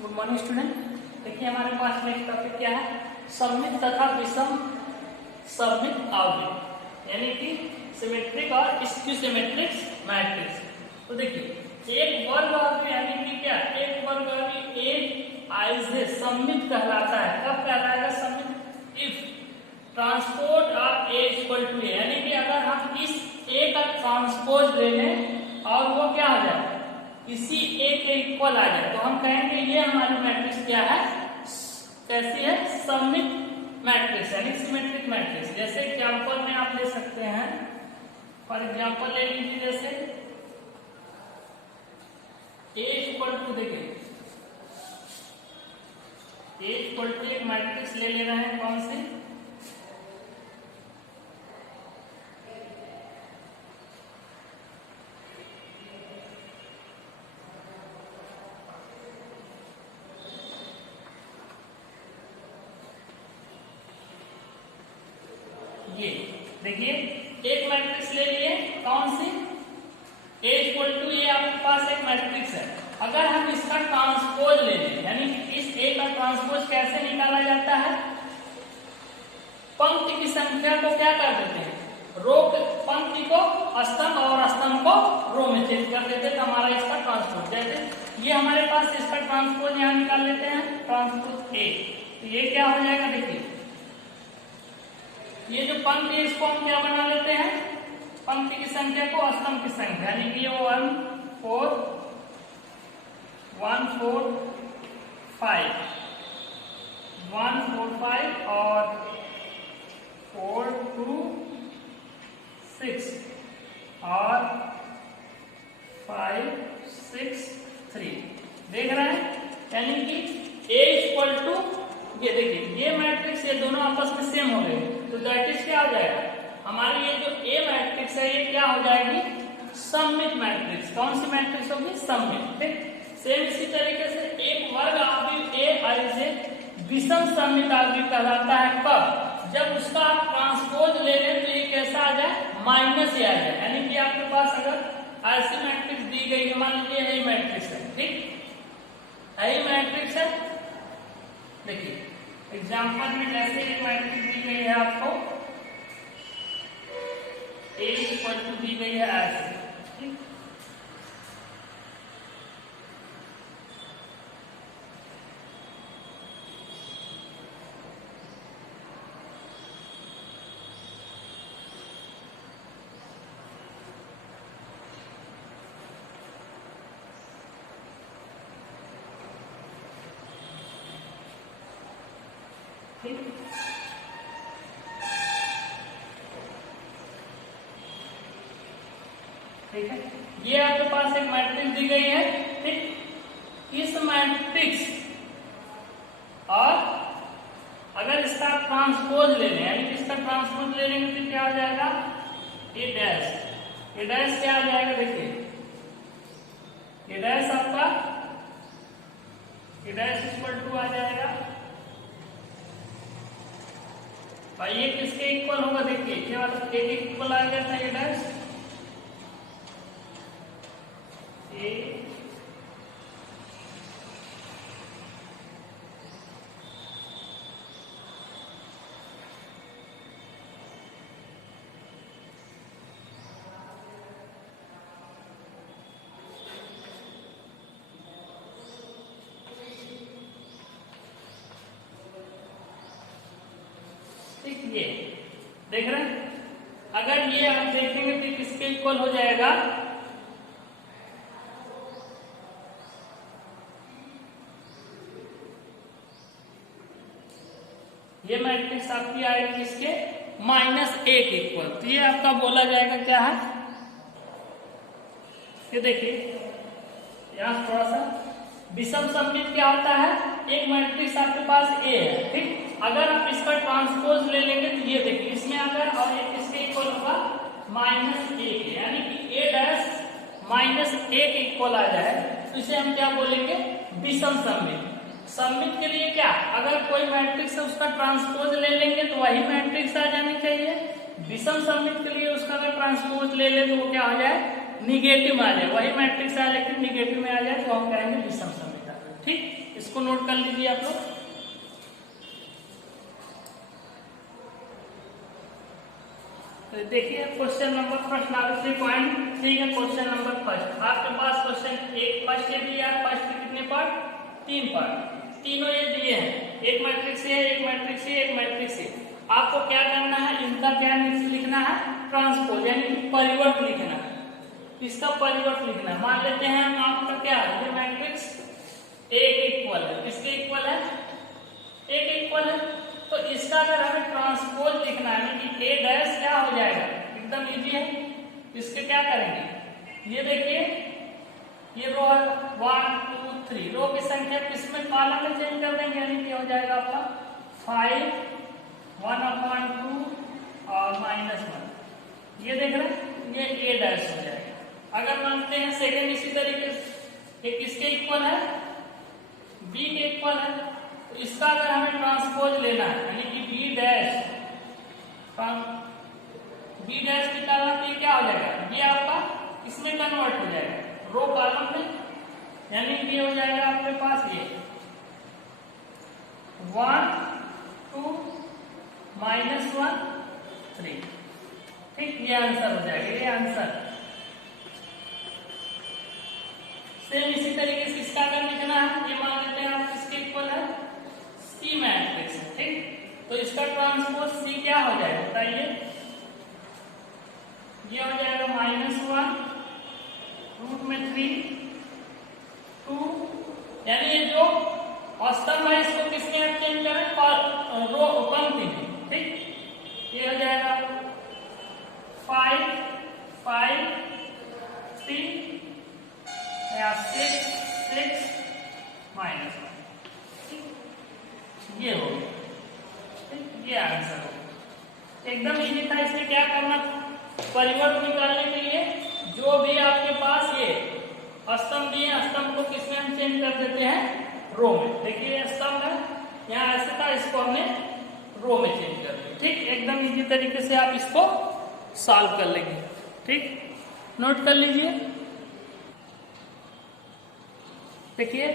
Good morning student. देखिए हमारे पास next topic क्या है, सममित तथा विषम सममित आवृत्ति यानी कि सिमेट्रिक और स्क्यू सिमेट्रिक मैट्रिक्स। तो देखिए एक वर्ग आवृत्ति यानी कि क्या, एक वर्ग आवृत्ति एक आइजे सममित कहलाता है। कब कहलाएगा सममित? If transpose of A equal to A, यानी कि अगर हम इस ए का ट्रांसपोज ले लें और वो क्या हो जाए, इसी ए के इक्वल आ जाए, तो हम कहेंगे ये हमारी मैट्रिक्स क्या है, कैसी है, सममित मैट्रिक्स यानी सिमेट्रिक मैट्रिक्स। जैसे एग्जांपल में आप ले सकते हैं, फॉर एग्जांपल ले लीजिए जैसे ए इक्वल टू, देखिए ए इक्वल टू एक मैट्रिक्स ले लेना है, कौन सी, ये देखिए एक मैट्रिक्स ले लिए, कौन सी, ए इक्वल टू ए आपके पास एक मैट्रिक्स है। अगर हम इसका ट्रांसपोज ले लें, यानी इस ए का ट्रांसपोज कैसे निकाला जाता है, पंक्ति की संख्या को क्या कर देते हैं, रो, पंक्ति को स्तंभ और स्तंभ को रो में चेंज कर देते हैं, तो हमारा इसका ट्रांसपोज, जैसे ये हमारे पास इसका ट्रांसपोज यहाँ निकाल लेते हैं, ट्रांसपोज ए, तो ये क्या हो जाएगा, देखिए ये जो पंक्ति है इसको हम क्या बना लेते हैं, पंक्ति की संख्या को स्तंभ की संख्या, यानी कि 1 4 1 4 5 1 4 5 और 4 2 6 और 5 6 3, देख रहे हैं, यानी कि ए इक्वल टू, ये देखिए ये मैट्रिक्स ये दोनों आपस में सेम हो गए, तो दैट इज क्या हो जाएगा, हमारी ये जो ए मैट्रिक्स है ये क्या हो जाएगी, सममित मैट्रिक्स। कौन सी मैट्रिक्स होगी, सममित। ठीक, सेम इसी तरीके से एक वर्ग आवृत्ति ए आइजे विषम सममित आवृत्ति कहलाता है। कब, जब उसका आप ट्रांसपोज ले लें तो ये कैसा आ जाए, माइनस ए आ जाए, यानी कि आपके पास अगर ऐसी मैट्रिक्स दी गई है, मान लीजिए यही मैट्रिक्स है, ठीक यही मैट्रिक्स है, देखिए एग्जाम्पल में जैसे एक मैट्रिक्स दी गई है आपको, ए इक्वल टू दी गई है ऐसे, ठीक, ठीक है, ये आपके पास एक मैट्रिक्स दी गई है, ठीक, इस मैट्रिक्स और अगर इसका ट्रांसपोज ले लें, यानी कि इसका ट्रांसपोज ले लेंगे तो क्या हो जाएगा, ए डैश, ए डैश क्या आ जाएगा, देखिए ए डैश आपका, ए डैश इक्वल टू आ जाएगा, और ये किसके इक्वल होगा, देखिए ये वाला ए के इक्वल आ गया था ए डैश, ए ठीक, ये देख रहे हैं, अगर ये आप देखेंगे तो किसके इक्वल हो जाएगा, ये मैट्रिक्स आपकी आएगी इसके माइनस ए के इक्वल, तो ये आपका बोला जाएगा क्या है, ये देखिए यहाँ थोड़ा सा विषम सममित क्या होता है, एक मैट्रिक्स आपके पास ए है, ठीक, अगर आप इसका ट्रांसपोज ले लेंगे तो ये देखिए इसमें अगर, और ये किसके इक्वल होगा, माइनस ए के, यानी कि ए डैश माइनस ए के इक्वल आ जाए, तो इसे हम क्या बोलेंगे, विषम सममित। सममित के लिए क्या, अगर कोई मैट्रिक्स है उसका ट्रांसपोज ले लेंगे तो वही मैट्रिक्स आ जानी चाहिए, विषम सममित के लिए उसका अगर ट्रांसपोज ले ले तो वो क्या हो जाए, निगेटिव में आ जाए, वही मैट्रिक्स आए लेकिन निगेटिव में आ जाए तो हम कहेंगे विषम सममित। ठीक, इसको नोट कर लीजिए आप लोग। तो देखिए क्वेश्चन नंबर फर्स्ट 3.3 का क्वेश्चन नंबर फर्स्ट। आपके पास क्वेश्चन एक फर्स्ट ये दिया है, फर्स्ट के कितने पार्ट? 3 पार्ट, तीनों ये दिए हैं, एक मैट्रिक्स है, एक मैट्रिक्स है, एक मैट्रिक्स है। आपको क्या करना है, इनका क्या लिखना है? ट्रांसपोज, यानी कि परिवर्त लिखना है, इसका परिवर्त लिखना है। मान लेते हैं हम, आपका क्या है, ये मैट्रिक्स एक इक्वल है, किसके इक्वल है? एक इक्वल है। तो इसका अगर हमें ट्रांसपोज लिखना है, यानी कि ए डैश क्या हो जाएगा? एकदम इजी है। इसके क्या करेंगे, ये देखिए ये रो है 1 2 3, रो की संख्या किसमें? कॉलम में चेंज कर देंगे, यानी कि हो जाएगा आपका 5 1/2 और -1। ये देख रहे हैं, ये ए डैश हो जाएगा। अगर मानते हैं सेकेंड इसी तरीके से, ये किसके इक्वल है? बी के इक्वल है। तो इसका अगर हमें ट्रांसपोज लेना है, यानी कि बी डैश निकालना, तो ये क्या हो जाएगा? ये आपका इसमें कन्वर्ट हो जाएगा, रो कॉलम में, यानी कि ये हो जाएगा आपके पास ये 1 2 -1 3। ठीक, ये आंसर हो जाएगा, ये आंसर। सेम इसी तरीके से इसका अगर लिखना है, ये मान लेते हैं आप किसके इक्वल है? सी मैट्रिक्स है। ठीक, तो इसका ट्रांसपोज सी क्या हो जाएगा बताइए? ये हो जाएगा -1 रूट में 3 2, यानी ये जो स्तंभ है इसको किसमें आप चेंज करें? रो पंक्ति में। ठीक, ये हो जाएगा 5 5 3 या 6 6 -1। ये हो गया, ये आंसर हो। एकदम इजी था। इसमें क्या करना, परिवर्त निकालने के लिए जो भी आपके पास ये स्तंभ दिए, स्तंभ को किसमें हम चेंज कर देते हैं? रो में। देखिए ये स्तंभ है, यहाँ ऐसे था, इसको हमने रो में चेंज कर दिया। ठीक, एकदम इजी तरीके से आप इसको सॉल्व कर लेंगे। ठीक, नोट कर लीजिए। देखिए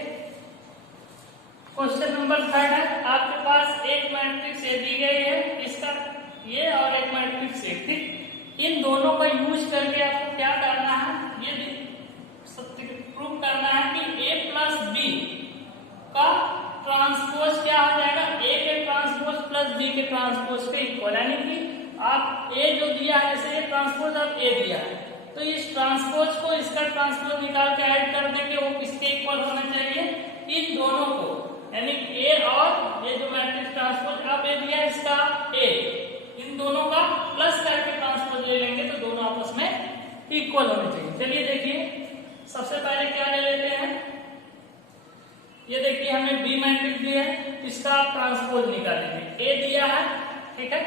क्वेश्चन नंबर 3 है, आपके पास एक मैट्रिक्स ए दी गई है, इसका ये और एक मैट्रिक्स ए। ठीक, इन दोनों का यूज करके आपको क्या करना है, ये प्रूव करना है कि ए प्लस बी का ट्रांसपोज क्या हो जाएगा? ए के ट्रांसपोज प्लस बी के ट्रांसपोज के इक्वल, यानी कि आप ए जो दिया है, जैसे ये ट्रांसपोज आप ए दिया है, तो इस ट्रांसपोज को इसका ट्रांसपोज निकाल के ऐड कर देंगे, वो किसके इक्वल होना चाहिए? इन दोनों को, यानी ए और ये जो मैट्रिक्स ट्रांसपोज आप ए दिया इसका ए, इन दोनों का प्लस करके ट्रांसपोज ले लेंगे, तो दोनों आपस में इक्वल होने चाहिए। चलिए देखिए, सबसे पहले क्या ले लेते हैं, ये देखिए हमें बी मैट्रिक्स दिया है, इसका आप ट्रांसपोज निकालेंगे। ए दिया है, ठीक है,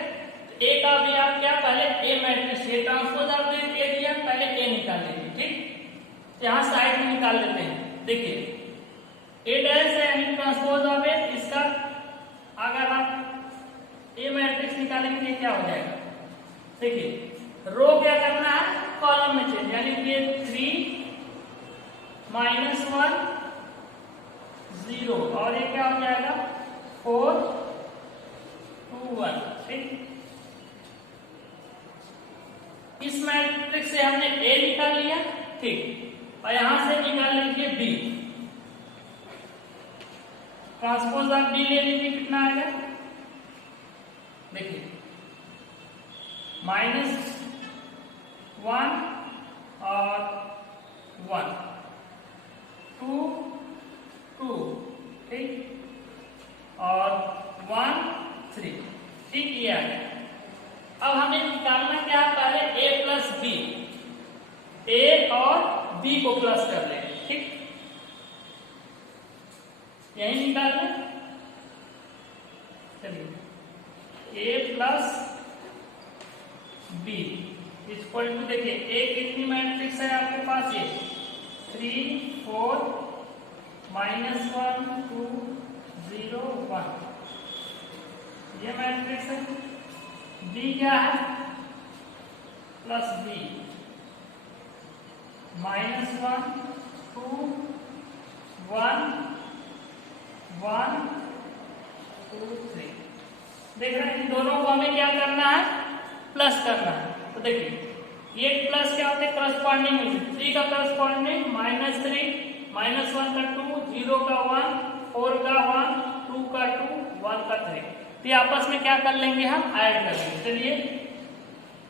ए का भी आप क्या, पहले ए मैट्रिक्स ये ट्रांसपोज आप ए दिया, पहले ए निकाल लीजिए। ठीक, यहाँ साइड में निकाल लेते हैं। देखिए ए डैश है, यानी ट्रांसपोज ऑफ ए, इसका अगर आप ए मैट्रिक्स निकालेंगे तो क्या हो जाएगा? देखिए रो क्या करना है? कॉलम में चेंज, यानी कि 3 -1 0, और ये क्या हो जाएगा? 4 2 1। ठीक, इस मैट्रिक्स से हमने ए निकाल लिया। ठीक, और यहां से निकाल लीजिए बी, ट्रांसपोज आप बी ले लीजिए, कितना आएगा? देखिए -1 और 1 2 2, ठीक, और 1 3। ठीक, ये आ गया। अब हमें निकालना क्या है? पहले ए प्लस बी, ए और बी को प्लस कर लेंगे। ठीक, यही निकाल लें। चलिए ए प्लस बी इक्वल टू, देखिए ए कितनी मैट्रिक्स है आपके पास? ये 3 4 -1 2 0 1, ये मैट्रिक्स है। बी क्या है? Plus B -1 2 1 1 2 3। देख रहे हैं इन दोनों को हमें क्या करना है, प्लस करना है। तो देखिए ये प्लस क्या होते हैं, करस्पॉन्डिंग में 3 का करस्पॉन्डिंग -3, -1 का 2, 0 का 1, 4 का 1, 2 का 2, 1 का 3। तो आपस में क्या कर लेंगे, हम ऐड कर लेंगे। चलिए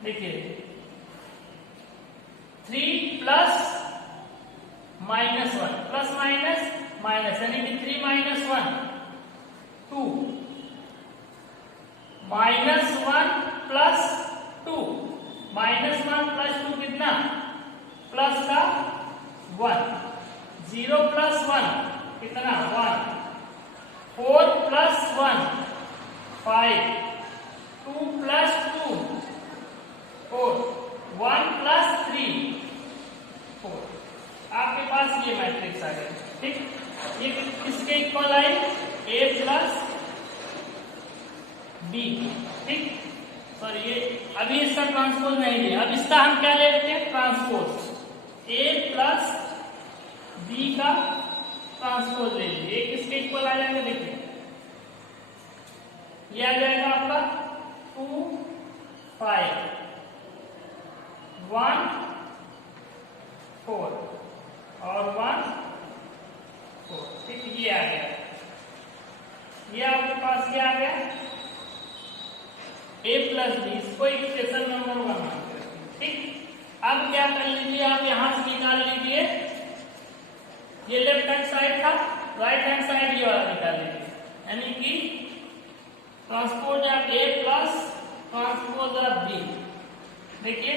देखिए 3 प्लस -1 प्लस माइनस माइनस यानी कि 3 - 1 2 -1 प्लस 2 -1 प्लस 2 कितना, प्लस का 1, 0 प्लस 1 कितना 1, 4 प्लस 1 5, 2 प्लस 2 4, 1 प्लस 3 4। आपके पास ये मैट्रिक्स आ गया। ठीक, ये किसके equal I, A plus B। ठीक, सॉरी ये अभी इसका ट्रांसपोज नहीं लिया, अब इसका हम क्या ले लेते हैं, ट्रांसपोज। A प्लस B का ट्रांसपोज ले लीजिए, किसके इक्वल आ जाएगा, देखिए ये आ जाएगा आपका 2 5 1 4 और 1 4। ठीक, ये आ गया, ये आपके पास क्या आ गया, A प्लस बी, इसको इक्वेशन नंबर 1। ठीक, अब क्या कर लीजिए, आप यहां से निकाल लीजिए, ये लेफ्ट हैंड साइड था, राइट हैंड साइड ये वाला निकाल लीजिए, यानी कि transpose of A plus transpose of B। देखिए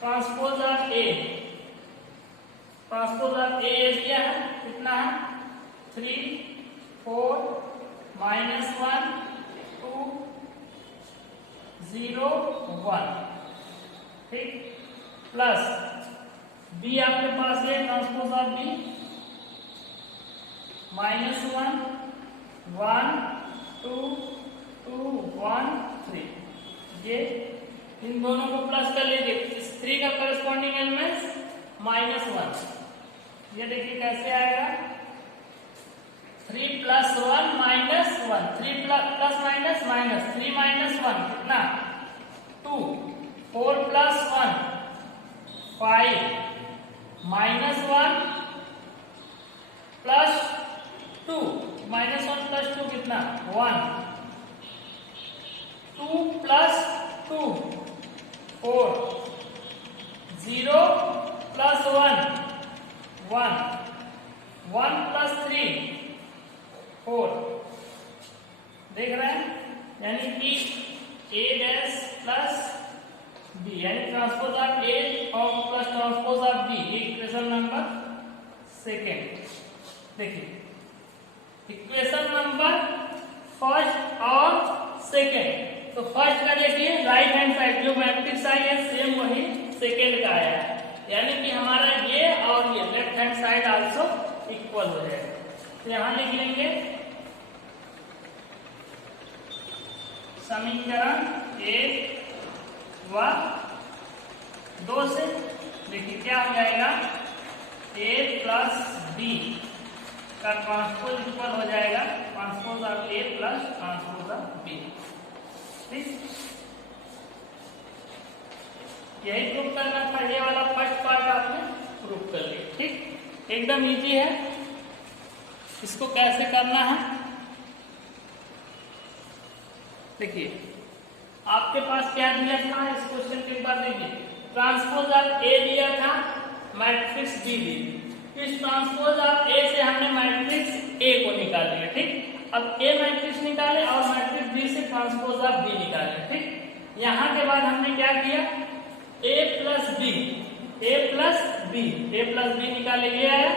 transpose of A, transpose of A दिया है कितना है, 3 4 -1 2 0 1। ठीक, प्लस B आपके पास है ट्रांसपोज ऑफ B -1 1 2 2 1 3। ये इन दोनों को प्लस कर लीजिए, इस 3 का करस्पॉन्डिंग एलिमेंट्स -1। ये देखिए कैसे आएगा, 3 + 1 -1, 3 प्लस माइनस माइनस 3 -1 कितना 2, 4 + 1 5 -1 प्लस 2, -1 प्लस 2 कितना 1, 2 + 2 4, 0 + 1 1, 1 + 3 4। देख रहे हैं, यानी कि A' प्लस B यानी ट्रांसपोज ऑफ A और plus transpose of B, equation number 2। देखिए इक्वेशन नंबर 1 और 2। तो फर्स्ट का देखिए राइट हैंड साइड जो मैट्रिक्स आई है सेम वही सेकेंड का आया है, यानी कि हमारा ये और ये left hand side also equal हो जाएगा। तो यहां लिख लेंगे समीकरण 1 व 2 से। देखिए क्या हो जाएगा, A प्लस B का ट्रांसपोज इक्वल हो जाएगा transpose of A plus transpose of B। ठीक, यही प्रूफ करना था, ये वाला फर्स्ट पार्ट आपने प्रूफ कर लिया। ठीक, एकदम इजी है, इसको कैसे करना है देखिए, आपके पास क्या दिया था, इस क्वेश्चन के बाद देखिए ट्रांसपोज ऑफ A दिया था, मैट्रिक्स B दी, इस ट्रांसपोज ऑफ A से हमने मैट्रिक्स A को निकाल लिया। ठीक, अब A मैट्रिक्स निकाले और मैट्रिक्स B से ट्रांसपोज ऑफ B निकाले। ठीक, यहां के बाद हमने क्या किया, A प्लस B निकाले, ये आया,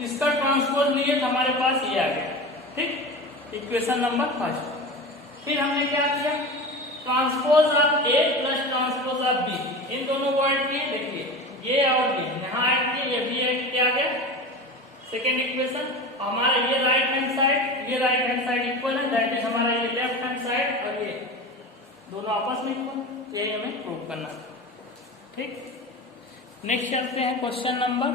इसका ट्रांसपोज लिए तो हमारे पास ये आ गया। ठीक, इक्वेशन नंबर 1। फिर हमने क्या किया, transpose of A plus transpose of B, इन दोनों को ऐड किए। देखिए ये और B यहाँ ऐड किए, ये भी ऐड किया गया, सेकेंड इक्वेशन। हमारा ये राइट हैंड साइड इक्वल है, दैट इज हमारा ये लेफ्ट हैंड साइड और ये दोनों आपस में इक्वल, यही हमें प्रूव करना है। ठीक, नेक्स्ट चलते हैं क्वेश्चन नंबर।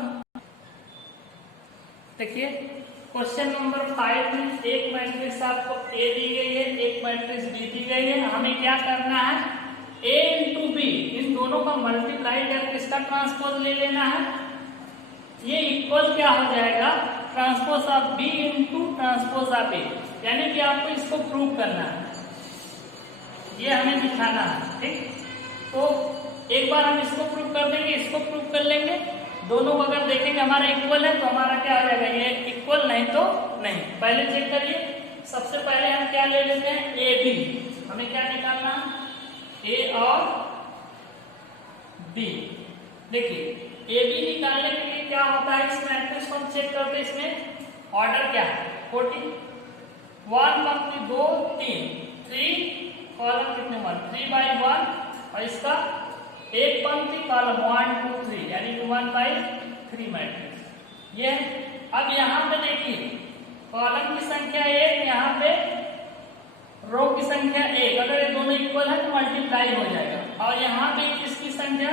देखिए क्वेश्चन नंबर 5 में एक मैट्रिक्स आपको ए दी गई है, एक मैट्रिक्स बी दी गई है। हमें क्या करना है, ए इंटू बी, इन दोनों का मल्टीप्लाई करके इसका ट्रांसपोज ले लेना है। ये इक्वल क्या हो जाएगा, transpose of B into transpose of A, यानी कि आपको इसको प्रूव करना है, ये हमें दिखाना है। ठीक, तो एक बार हम इसको प्रूव कर देंगे, इसको प्रूव कर लेंगे, दोनों को अगर देखेंगे हमारा इक्वल है तो हमारा क्या हो जाएगा, ये इक्वल, नहीं तो नहीं। पहले चेक करिए, सबसे पहले हम क्या ले लेते हैं, ए बी, हमें क्या निकालना, ए और बी। देखिए ए बी निकालने के लिए क्या होता है, इस मैट्रिक्स को हम चेक करते हैं, इसमें ऑर्डर क्या है, 40, 1 पंक्ति 2 3, 3 कॉलम कितने 1, 3 by 1, और इसका एक पंक्ति कॉलम 1 2 3, यानी कि 1 by 3 मैट्रिक्स ये। अब यहाँ पे देखिए कॉलम की संख्या 1, यहाँ पे रो की संख्या 1, अगर ये दोनों इक्वल है तो मल्टीप्लाई हो जाएगा। और यहाँ पे किसकी संख्या,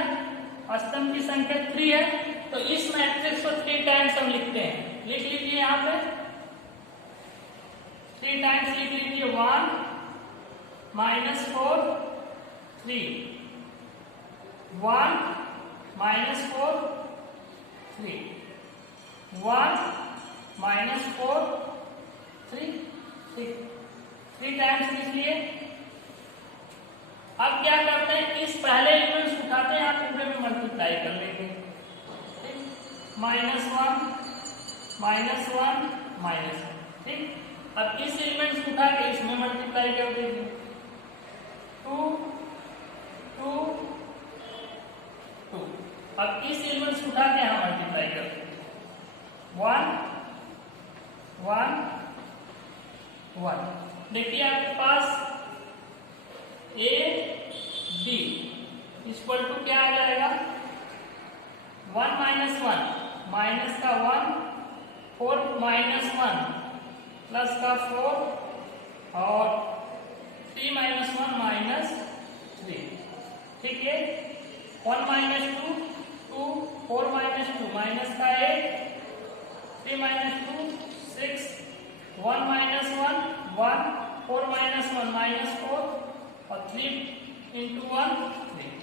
स्तंभ की संख्या 3 है, तो इस मैट्रिक्स को 3 टाइम्स हम लिखते हैं, लिख लीजिए यहाँ पे 3 टाइम्स लिख लीजिए, 1 -4 3, 1 -4 3, 1 -4 3, 3 टाइम्स लिख लिए। अब क्या करते हैं, इस पहले एलिमेंट्स उठाते हैं, आप पूरे में मल्टीप्लाई कर लेंगे। -1 -1 -1, ठीक। अब इस एलिमेंट्स उठा के इसमें मल्टीप्लाई कर देंगे, 2 2 2। अब इस एलिमेंट्स उठा के हम मल्टीप्लाई कर देंगे, 1 1 1। देखिए आपके पास ए बी इक्वल टू क्या आ जाएगा, 1 - 1 माइनस का 1, 4 - 1 प्लस का 4, और 3 - 1 -3, ठीक है। 1 - 2 2, 4 - 2 माइनस का 8, 3 - 2 6, 1 - 1 1, 4 - 1 -4, और 3 × 1 3।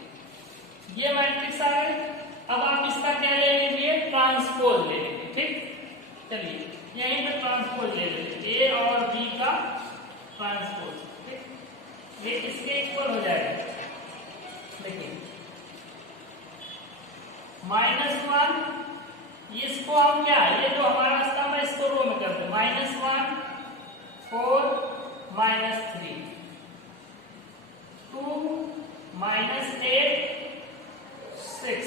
ये मैट्रिक्स आ गए। अब आप इसका क्या ले लीजिए, ट्रांसपोज ले लीजिए, ठीक। चलिए यहीं पे ट्रांसपोज ले लीजिए, ए और बी का ट्रांसपोज, ठीक। ये इसके इक्वल हो जाएगा। देखिए -1, इसको हम क्या, ये जो हमारा स्तंभ है इसको रो में करते हैं, -1 4 -3, 2 -8 6,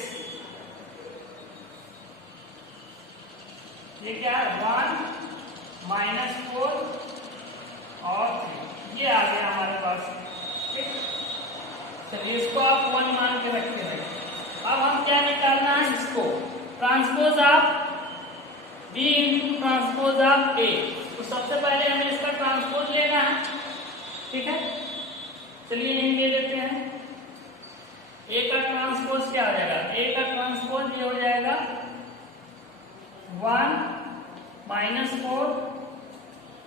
ये क्या है, 1 -4 और 3, ये आ गया हमारे पास, ठीक। चलिए इसको आप 1 मान के रखते हैं। अब हम क्या निकालना है, इसको transpose of B into transpose of A. तो सबसे पहले हमें इसका ट्रांसपोज लेना है, ठीक है। चलिए यही ले लेते हैं। ए का ट्रांसपोज क्या हो जाएगा, ए का ट्रांसपोज ये हो जाएगा 1 -4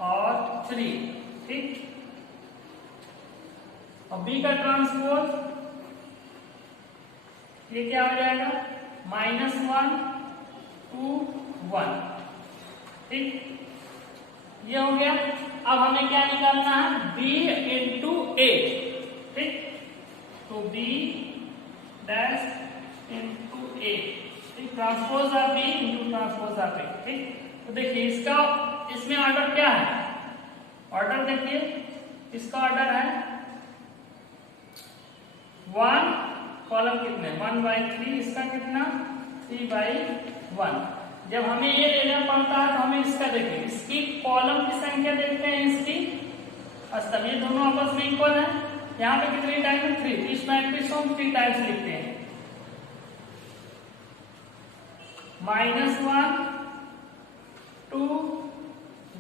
और 3, ठीक। और बी का ट्रांसपोज ये क्या हो जाएगा, -1 2 1, ठीक। ये हो गया। अब हमें क्या निकालना है, b इंटू ए, ठीक। तो b डैश इंटू ए, ठीक। Transpose of b into transpose of A, ठीक। तो देखिए इसका, इसमें ऑर्डर क्या है, ऑर्डर देखिए इसका ऑर्डर है 1, कॉलम कितने 1/3, इसका कितना 3/1। जब हमें ये लेना पड़ता है तो हमें इसका देखिए, इसकी कॉलम की संख्या देखते हैं, इसकी स्तंभ, ये दोनों आपस में इक्वल है। यहाँ पे कितनी टाइम्स है, 3, इस मैट्रिक्स को हम 3 टाइम्स लिखते हैं, -1 2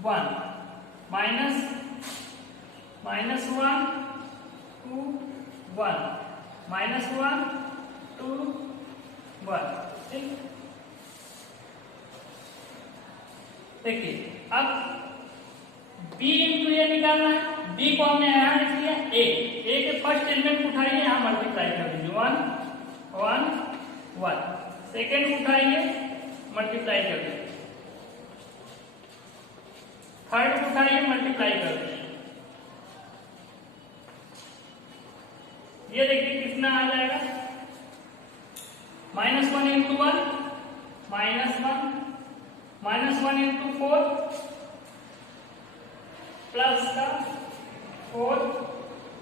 1 -1 2 1 -1 2 1, ठीक। देखिए अब b इंटू ए निकालना है, b को हमने यहाँ लिख लिया a के फर्स्ट एलिमेंट उठाइए, यहाँ मल्टीप्लाई कर दीजिए 1 1 1, सेकेंड उठाइए मल्टीप्लाई कर दीजिए, थर्ड उठाइए मल्टीप्लाई कर दीजिए। ये देखिए कितना आ जाएगा, -1 इंटू 1 -1 -1 इंटू 4 प्लस का 4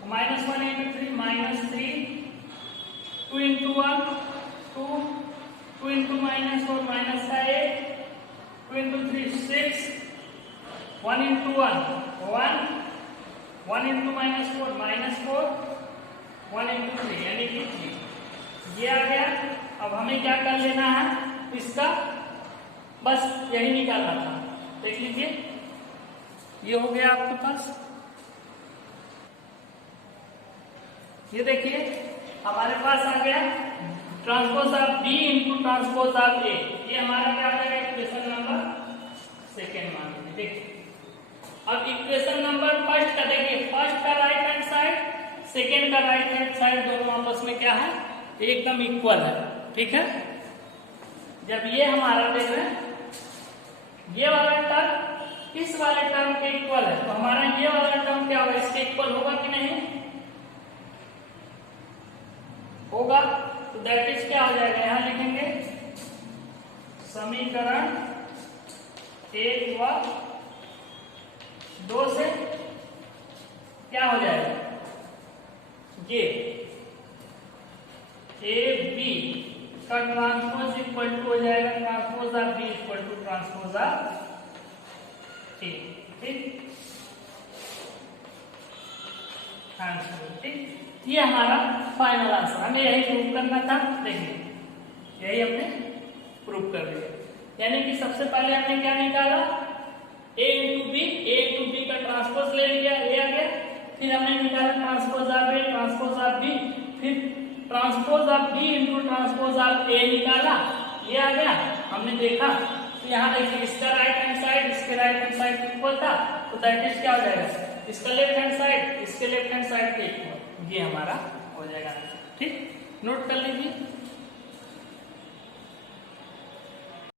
-1 इंटू 3 -3 2 इंटू 1 2 2 इंटू -4 माइनस का 8 2 इंटू 3 6 1 इंटू 1 1 1 इंटू -4 -4 1 इंटू 3 यानी कि 3। ये आ गया। अब हमें क्या कर लेना है, इसका बस यही निकालना था। देख लीजिए ये हो गया आपके पास। ये देखिए हमारे पास आ गया transpose of B into transpose of A. ये हमारा क्या आ जाएगा, इक्वेशन नंबर सेकेंड मान लीजिए। देखिए अब इक्वेशन नंबर फर्स्ट का देखिए, फर्स्ट का राइट हैंड साइड सेकेंड का राइट हैंड साइड दोनों आपस में क्या है, एकदम इक्वल है। ठीक है, जब ये हमारा देख रहे हैं ये वाला टर्म इस वाले टर्म के इक्वल है, तो हमारा ये वाला टर्म क्या होगा, इसके इक्वल होगा कि नहीं होगा। तो दैट इज क्या हो जाएगा, यहां लिखेंगे समीकरण 1 व 2 से क्या हो जाएगा, ये ए बी का ट्रांसपोज इक्वल टू हो जाएगा transpose of B equal to transpose of A. ठीक, ठीक, ये हमारा फाइनल आंसर, हमें यही प्रूव करना था। देखिए यही हमने प्रूव कर दिया। यानी कि सबसे पहले हमने क्या निकाला, ए इंटू बी का ट्रांसपोज ले लिया, ए आ गया। फिर हमने निकाला transpose of A transpose of B, फिर transpose of B into transpose of A निकाला, ये आ गया। हमने देखा तो यहाँ देखिए इसका राइट हैंड साइड इसके राइट हैंड साइड इक्वल था, तो दैट इज क्या हो जाएगा, इसका लेफ्ट हैंड साइड इसके लेफ्ट हैंड साइड के इक्वल, ये हमारा हो जाएगा। ठीक, नोट कर लीजिए।